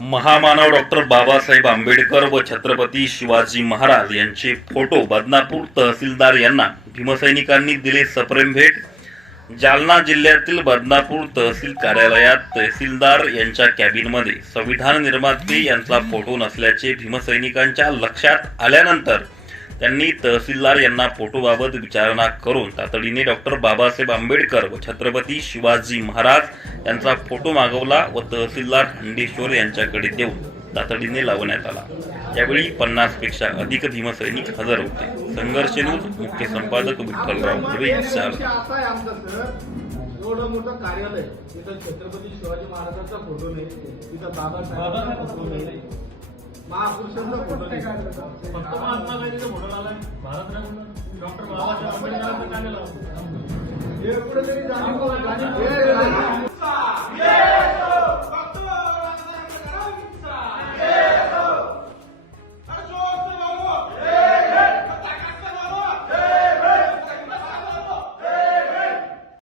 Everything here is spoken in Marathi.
महामानव डॉक्टर बाबासाहेब आंबेडकर व छत्रपती शिवाजी महाराज यांचे फोटो बदनापूर तहसीलदार यांना भीमसैनिकांनी दिले सप्रेम भेट। जालना जिल्ह्यातील बदनापूर तहसील कार्यालयात तहसीलदार यांच्या कॅबिनमध्ये संविधान निर्माते यांचा फोटो नसल्याचे भीमसैनिकांच्या लक्षात आल्यानंतर त्यांनी तहसीलदार यांना फोटोबाबत विचारणा करून तातडीने डॉक्टर बाबासाहेब आंबेडकर व छत्रपती शिवाजी महाराज यांचा फोटो मागवला व तहसीलदार खंडेश्वर यांच्याकडे देऊन तातडीने लावण्यात आला। यावेळी 50 पेक्षा अधिक भीमसैनिक हजर होते। संघर्ष न्यूज मुख्य संपादक विठ्ठलराव गुरवे एवढं मोठं कार्यालय तिथं छत्रपती शिवाजी महाराजांचा फोटो नाही, तिथं बाबासाहेबांचा फोटो नाही, महापुरुषांचा फोटो नाही, फक्त महात्मा गांधीचा फोटो आलाय। भारत डॉक्टर बाबासाहेब आंबेडकरांचा काय झालं हे कुठेतरी जाणीव